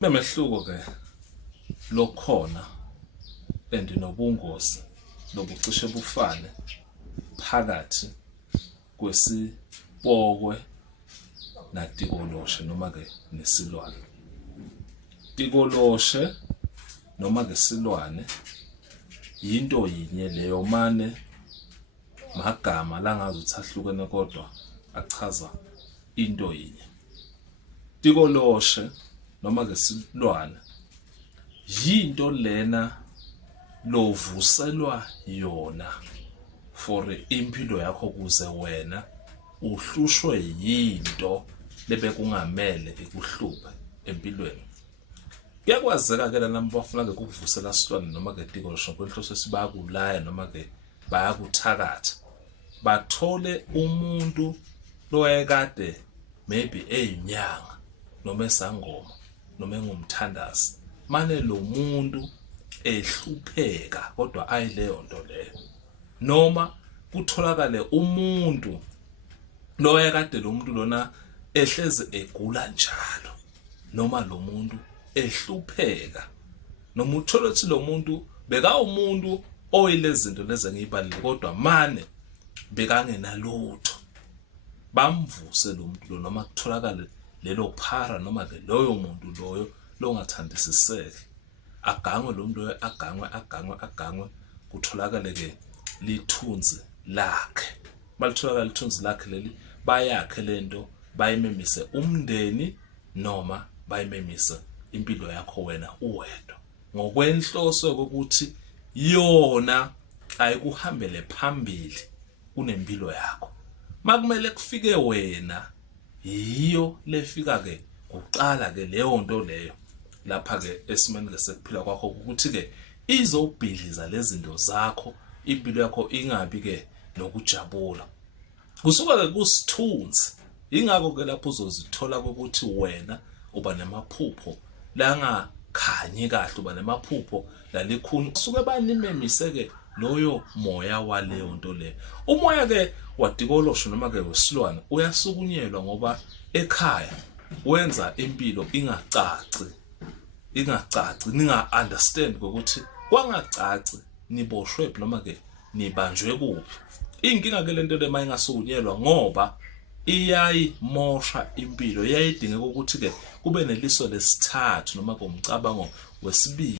Kunemehluko ke lokhona and nobungozi lobucishe bufane phakathi kwesipokwe natikoloshe noma ke nesilwane. Tikoloshe noma ke silwane yinto yinye leyo mane magama langazuthi ahlukene kodwa achaza into yinye. Tikoloshe noma ke silwane yinto lena lovuselwa yona for impilo yakho kuze wena uhlushwe yinto lebekungamele ikuhluphe empilweni. Kuyakwazeka ke lana bafuna ke ukuvusela silwane noma ke tikoloshe kwenhloso sibakulaya noma ke bayakuthakatha bathole umuntu loyekade maybe eyinyanga noma esangoma noma engumthandazi mane lo muntu ehlupheka kodwa ayileyo nto leyo, noma kutholakale umuntu loyekade lo muntu lona ehleze egula njalo noma lo muntu ehlupheka noma uthola ukuthi lo muntu beka umuntu oyilezinto lezi engiyibalile kodwa mane bekangenalutho bamvuse lo muntu lo noma kutholakale lelo phara noma ke loyo muntu loyo longathandisiseki agangwe lo muntu loyo agangwe kutholakale ke lithunzi lakhe. Malitholakala lithunzi lakhe leli bayakhe lento bayimemise umndeni noma bayimemise impilo yakho wena uwedwa ngokwenhloso ukuthi yona ayikuhambele phambili kunempilo yakho. Makumele kufike wena yiyo lefika ke uqala ke leyo nto leyo lapha ke esimeni ke sekuphila kwakho ukuthi ke izobhidliza lezinto zakho impilo yakho ingabi ke nokujabula kusuka ke kusithunzi. Ingakho ke lapho uzozithola ukuthi wena uba nemaphupho langakhanyi kahle, uba nemaphupho lalikhuni kusuke banimemise ke loyo moya waleyo nto leyo. Umoya ke watikolosho noma ke wesilwane uyasukunyelwa ngoba ekhaya wenza impilo ingacaci ninga understand ukuthi kwangacaci niboshwe noma ke nibanjwe kuphi. Inkinga ke lento le mayingasukunyelwa ngoba iyayimosha impilo, iyayidingeka ukuthi ke kube neliso lesithathu noma komcabango wesibili.